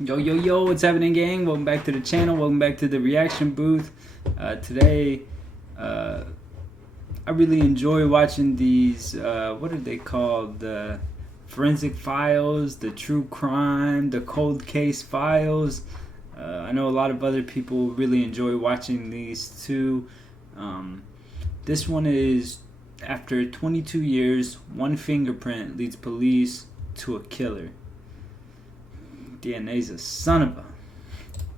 Yo, yo, yo, what's happening, gang? Welcome back to the channel. Welcome back to the reaction booth. Today, I really enjoy watching these, what are they called? The forensic files, the true crime, the cold case files. I know a lot of other people really enjoy watching these too. This one is after 22 years, one fingerprint leads police to a killer. DNA's a son of a...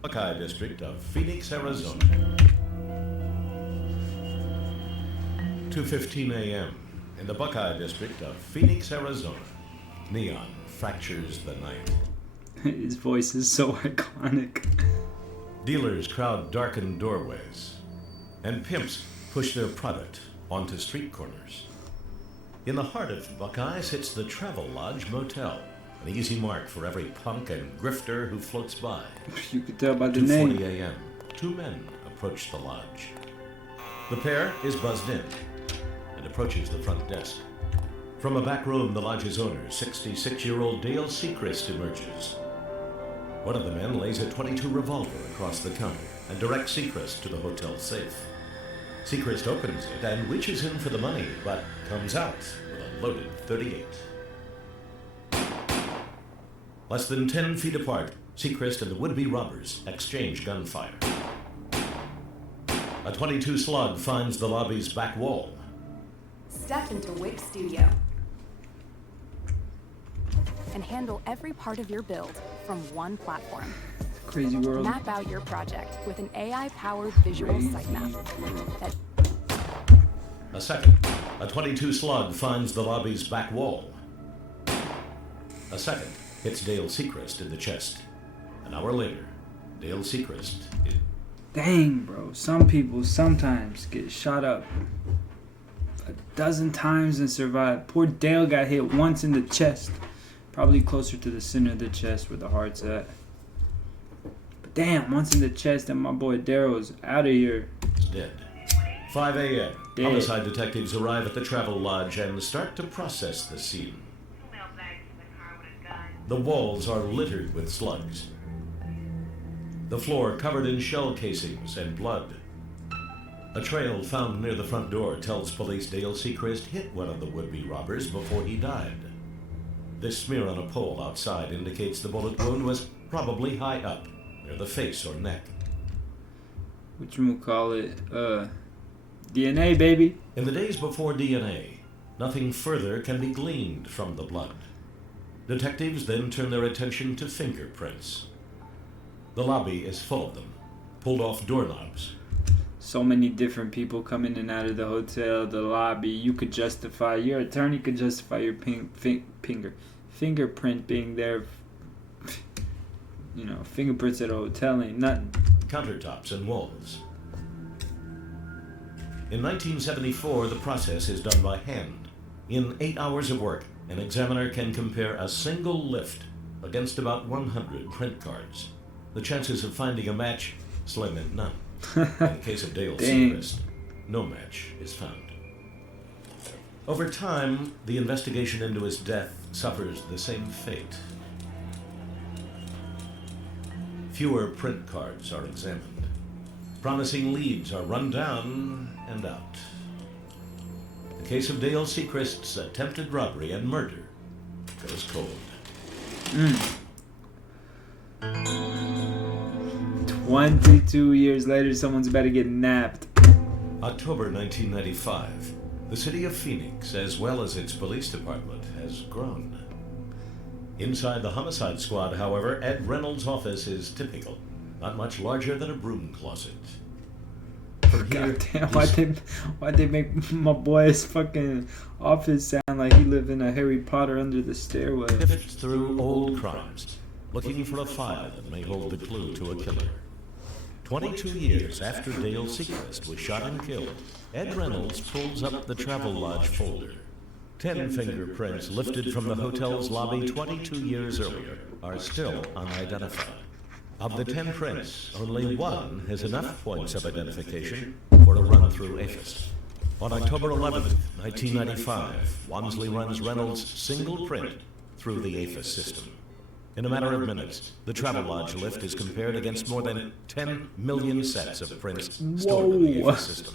Buckeye District of Phoenix, Arizona. 2:15 a.m. in the Buckeye District of Phoenix, Arizona. Neon fractures the night. His voice is so iconic. Dealers crowd darkened doorways, and pimps push their product onto street corners. In the heart of Buckeye sits the Travelodge Motel, an easy mark for every punk and grifter who floats by. You could tell by the name. 2:40 a.m. Two men approach the lodge. The pair is buzzed in and approaches the front desk. From a back room, the lodge's owner, 66-year-old Dale Sechrist, emerges. One of the men lays a .22 revolver across the counter and directs Sechrist to the hotel safe. Sechrist opens it and reaches in for the money, but comes out with a loaded .38. Less than 10 feet apart, Sechrist and the would-be robbers exchange gunfire. A .22 slug finds the lobby's back wall. Step into Wix Studio and handle every part of your build from one platform. Crazy world. Map out your project with an AI-powered visual sitemap. A second, a .22 slug finds the lobby's back wall. A second hits Dale Sechrist in the chest. An hour later, Dale Sechrist is... Dang, bro. Some people sometimes get shot up a dozen times and survive. Poor Dale got hit once in the chest. Probably closer to the center of the chest where the heart's at. But damn, once in the chest and my boy Daryl's out of here. dead. 5 a.m. Dead. Homicide detectives arrive at the Travelodge and start to process the scene. The walls are littered with slugs. The floor covered in shell casings and blood. A trail found near the front door tells police Dale Sechrist hit one of the would-be robbers before he died. This smear on a pole outside indicates the bullet wound was probably high up, near the face or neck. Whatchamacallit, DNA, baby. In the days before DNA, nothing further can be gleaned from the blood. Detectives then turn their attention to fingerprints. The lobby is full of them, pulled off doorknobs. So many different people come in and out of the hotel, the lobby. You could justify, your attorney could justify your fingerprint being there. You know, fingerprints at a hotel ain't nothing. Countertops and walls. In 1974, the process is done by hand. In 8 hours of work, an examiner can compare a single lift against about 100 print cards. The chances of finding a match, slim and none. In the case of Dale Sechrist, no match is found. Over time, the investigation into his death suffers the same fate. Fewer print cards are examined. Promising leads are run down and out. The case of Dale Sechrist's attempted robbery and murder goes cold. 22 years later, someone's about to get napped. October 1995. The city of Phoenix, as well as its police department, has grown. Inside the homicide squad, however, Ed Reynolds' office is typical. Not much larger than a broom closet. From here, Goddamn, why'd they make my boy's fucking office sound like he lived in a Harry Potter under the stairwell? sifts through old crimes, looking for a file that may hold the clue to a killer. 22 years after Dale Sechrist was shot and killed, Ed Reynolds pulls up the Travelodge folder. 10 fingerprints lifted from the hotel's lobby 22 years earlier are still unidentified. Of the 10 prints, only one has enough points of identification for a run through APHIS. On October 11th, 1995, Walmsley runs Reynolds' single print through the APHIS system. In a matter of minutes, the Travelodge lift is compared against more than 10 million sets of prints stored in the APHIS system.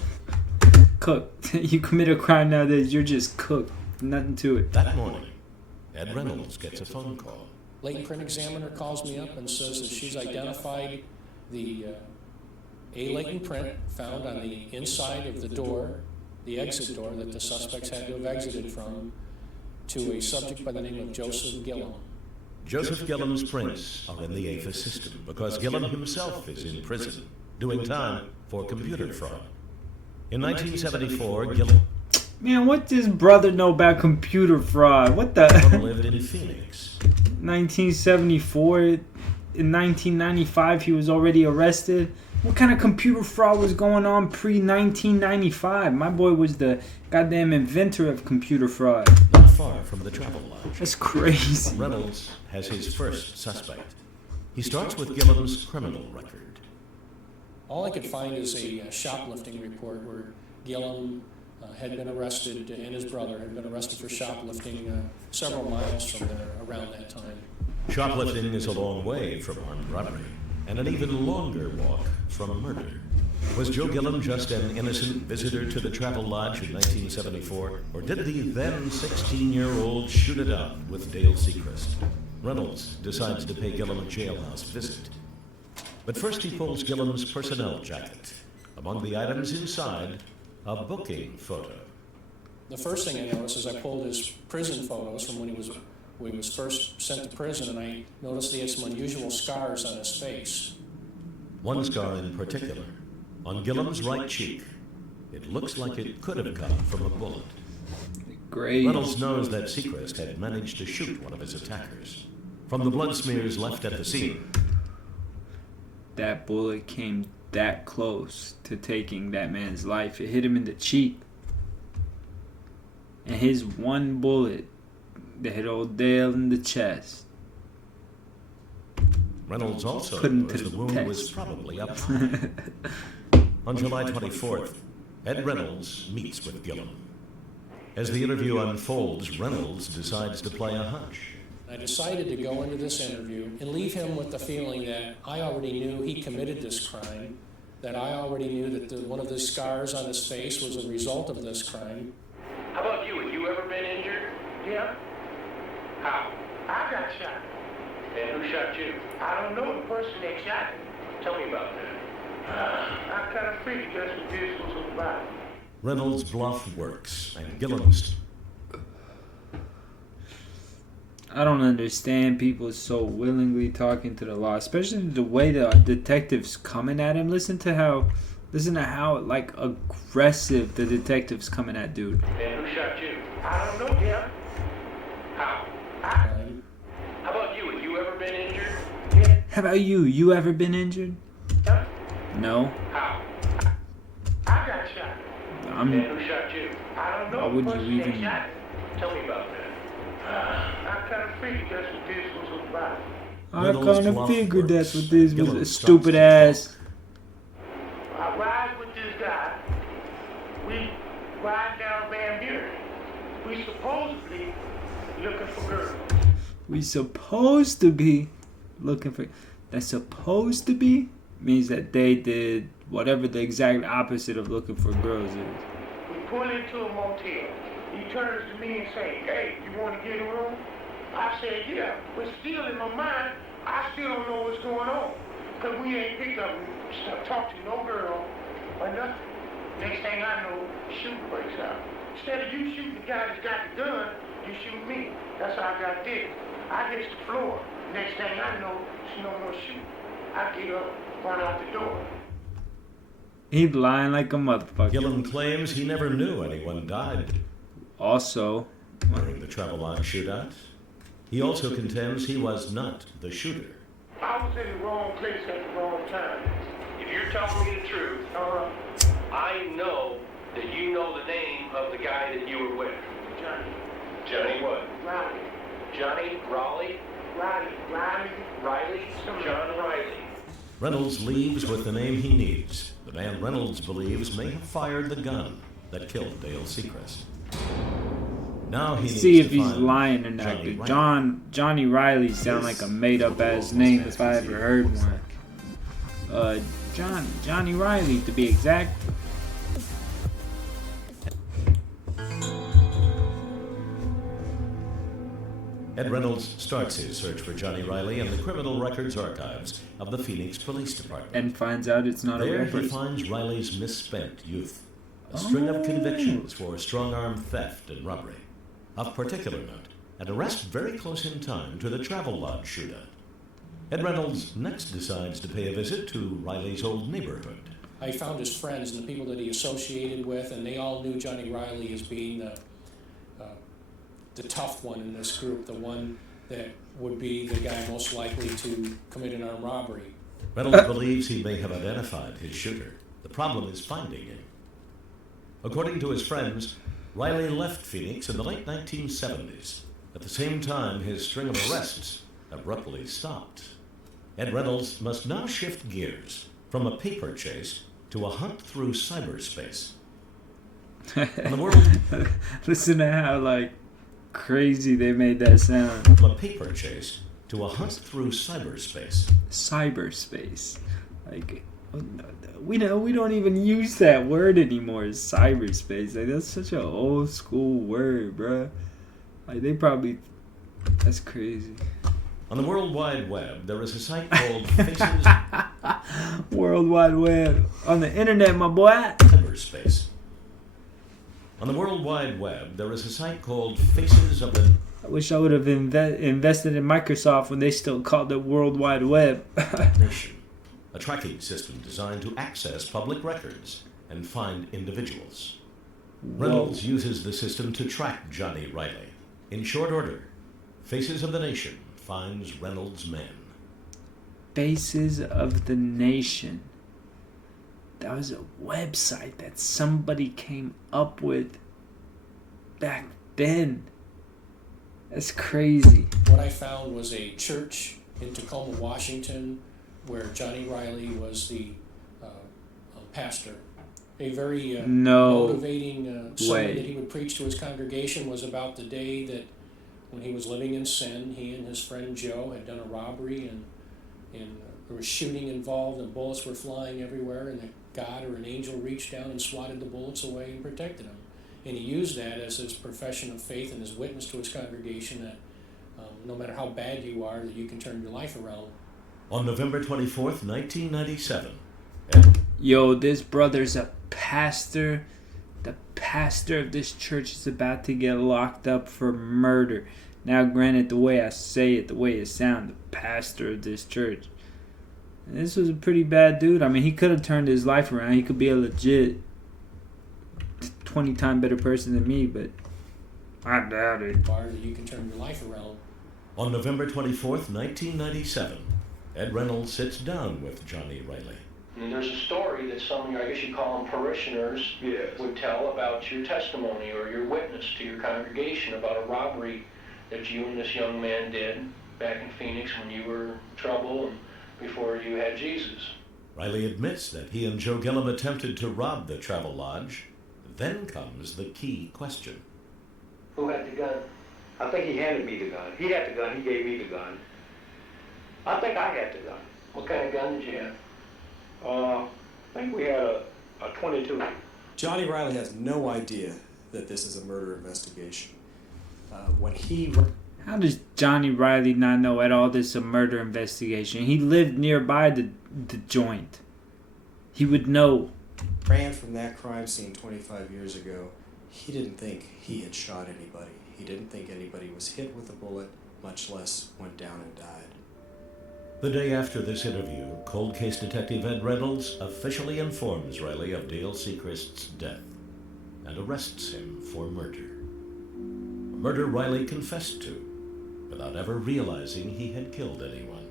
Cooked. You commit a crime nowadays, you're just cooked. Nothing to it. That morning, Ed Reynolds gets a phone call. Lake Print Examiner calls me up and says that she's identified the A. Layton print found on the inside of the door, the exit door that the suspects had to have exited from, to a subject by the name of Joseph Gillum. Joseph Gillum's prints are in the APHIS system because Gillum himself is in prison, doing time for computer fraud. In 1974, Gillum Man, what does brother know about computer fraud? What the? lived in Phoenix. 1974. In 1995, he was already arrested. What kind of computer fraud was going on pre-1995? My boy was the goddamn inventor of computer fraud. Not far from the Travelodge, That's crazy. Reynolds has his first suspect. He starts with Gillum's criminal record. All I could find is a shoplifting report where Gillum had been arrested, and his brother had been arrested for shoplifting several miles from there around that time. Shoplifting is a long way from armed robbery, and an even longer walk from murder. Was Joe Gillum just an innocent visitor to the Travelodge in 1974, or did the then 16-year-old shoot it out with Dale Sechrist? Reynolds decides to pay Gillum a jailhouse visit. But first he pulls Gillum's personnel jacket. Among the items inside, a booking photo. The first thing I noticed is I pulled his prison photos from when he was first sent to prison, and I noticed he had some unusual scars on his face. One scar in particular, on Gillum's right cheek. It looks like it could have come from a bullet. Great. Reynolds knows that Sechrist had managed to shoot one of his attackers. From the blood smears left at the scene, That bullet came that close to taking that man's life. It hit him in the cheek. And his one bullet that hit old Dale in the chest. Reynolds also Put him knows to the wound test. was probably up high. On July 24th, Ed Reynolds meets with Gillum. As the interview unfolds, Reynolds decides to play a hunch. I decided to go into this interview and leave him with the feeling that I already knew he committed this crime, that I already knew that one of the scars on his face was a result of this crime. How about you? Have you ever been injured? Yeah, How? I got shot. And who shot you? I don't know the person that shot me. Tell me about that. I kind of figured that's what this was all about. Reynolds' bluff works, and Gillum's I don't understand people so willingly talking to the law, especially the way the detectives coming at him. Listen to how like aggressive the detectives coming at dude. And who shot you? I don't know, yeah. How? Crime. How about you? Have you ever been injured? Yeah, How about you? You ever been injured? yeah. No. How? I got shot. And who shot you? I don't Why know would the you person even- that shot me. Tell me about that. I kind of figured that's what this was all about. I Reynolds' kind of bluff figured that's works. what this Gillum was. starts Stupid to ass. I ride with this guy. We ride down Van Buren. We supposedly looking for girls. We supposed to be looking for. That's supposed to be means that they did whatever the exact opposite of looking for girls is. We pull into a motel. He turns to me and say, "Hey, you want to get a room?" I said, "Yeah." But still in my mind, I still don't know what's going on. Because we ain't picked up and talked to no girl or nothing. Next thing I know, shooting breaks out. Instead of you shooting the guy that's got the gun, you shoot me. That's how I got this. I hit the floor. Next thing I know, there's no more shooting. I get up, run out the door. He's lying like a motherfucker. Gillum claims he never knew anyone died Also, during the Travelodge shootout. He also contends he was not the shooter. I was in the wrong place at the wrong time. If you're telling me the truth, I know that you know the name of the guy that you were with. Johnny, Johnny what? Riley, Johnny Raleigh? Riley? John Riley. Reynolds leaves with the name he needs. The man Reynolds believes may have fired the gun that killed Dale Sechrist. Now he needs See if to he's find lying or not. Johnny Dude, Riley. Johnny Riley sound like a made up ass name if I ever heard one. Johnny Riley to be exact. Ed Reynolds starts his search for Johnny Riley in the criminal records archives of the Phoenix Police Department. And finds out it's not a There real he person. finds Riley's misspent youth, a string of convictions for strong-arm theft and robbery. Of particular note, an arrest very close in time to the Travelodge shootout. Ed Reynolds next decides to pay a visit to Riley's old neighborhood. I found his friends and the people that he associated with, and they all knew Johnny Riley as being the tough one in this group, the one that would be the guy most likely to commit an armed robbery. Reynolds believes he may have identified his shooter. The problem is finding him. According to his friends, Riley left Phoenix in the late 1970s. At the same time, his string of arrests abruptly stopped. Ed Reynolds must now shift gears from a paper chase to a hunt through cyberspace. In the world, Listen to how like crazy they made that sound. from a paper chase to a hunt through cyberspace. Cyberspace, like we don't even use that word anymore. Cyberspace, like that's such an old school word, bruh. Like they probably, that's crazy. On the World Wide Web, there is a site called Faces World Wide Web on the internet, my boy. Cyberspace. On the World Wide Web, there is a site called Faces of the I wish I would have invested in Microsoft when they still called it World Wide Web. Nation, a tracking system designed to access public records and find individuals. Reynolds uses the system to track Johnny Riley. In short order, Faces of the Nation finds Reynolds' men. Faces of the Nation. That was a website that somebody came up with back then. That's crazy. What I found was a church in Tacoma, Washington, where Johnny Riley was the pastor. A very motivating sermon that he would preach to his congregation was about the day that when he was living in sin, he and his friend Joe had done a robbery and there was shooting involved and bullets were flying everywhere, and that God or an angel reached down and swatted the bullets away and protected him. And he used that as his profession of faith and his witness to his congregation that no matter how bad you are, that you can turn your life around. On November 24th, 1997, Yo, this brother's a pastor. The pastor of this church is about to get locked up for murder. Now, granted, the way I say it, the way it sounds, the pastor of this church. And this was a pretty bad dude. I mean, he could have turned his life around. He could be a legit 20-time better person than me, but I doubt it. That you can turn your life around. On November 24th, 1997, Ed Reynolds sits down with Johnny Riley. And there's a story that some, I guess you call them parishioners, would tell about your testimony or your witness to your congregation about a robbery that you and this young man did back in Phoenix when you were in trouble and before you had Jesus. Riley admits that he and Joe Gillum attempted to rob the Travelodge. Then comes the key question. Who had the gun? I think he handed me the gun. He had the gun, he gave me the gun. I think I had the gun. What kind of gun did you have? I think we had a 22. Johnny Riley has no idea that this is a murder investigation. How does Johnny Riley not know at all this is a murder investigation? He lived nearby the joint. He would know. Ran from that crime scene 25 years ago. He didn't think he had shot anybody. He didn't think anybody was hit with a bullet, much less went down and died. The day after this interview, cold case detective Ed Reynolds officially informs Riley of Dale Sechrist's death and arrests him for murder. A murder Riley confessed to without ever realizing he had killed anyone.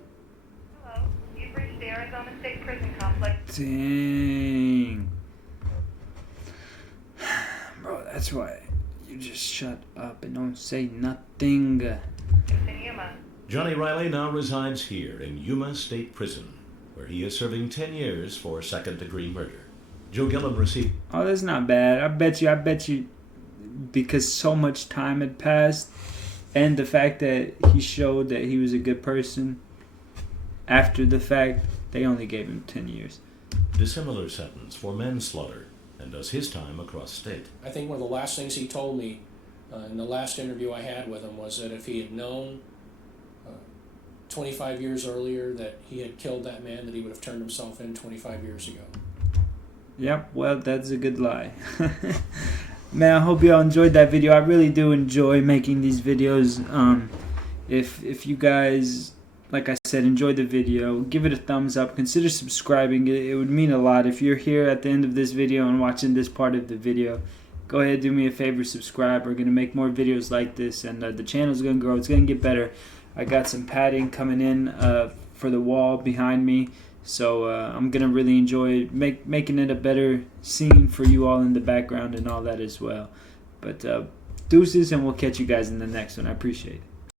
Hello, you've reached the Arizona State Prison Complex. Dang. Bro, that's why you just shut up and don't say nothing. It's in Yuma. Johnny Riley now resides here in Yuma State Prison, where he is serving 10 years for second-degree murder. Joe Gillum received... Oh, that's not bad. I bet you because so much time had passed, and the fact that he showed that he was a good person after the fact, they only gave him 10 years. Dissimilar sentence for manslaughter, and does his time across state. I think one of the last things he told me in the last interview I had with him was that if he had known 25 years earlier that he had killed that man, that he would have turned himself in 25 years ago. Yep, well, that's a good lie. Man, I hope y'all enjoyed that video. I really do enjoy making these videos. If you guys, like I said, enjoyed the video, give it a thumbs up. Consider subscribing. It would mean a lot. If you're here at the end of this video and watching this part of the video, go ahead, do me a favor, subscribe. We're going to make more videos like this, and the channel's going to grow. It's going to get better. I got some padding coming in for the wall behind me, so I'm going to really enjoy making it a better scene for you all in the background and all that as well. But deuces, and we'll catch you guys in the next one. I appreciate it.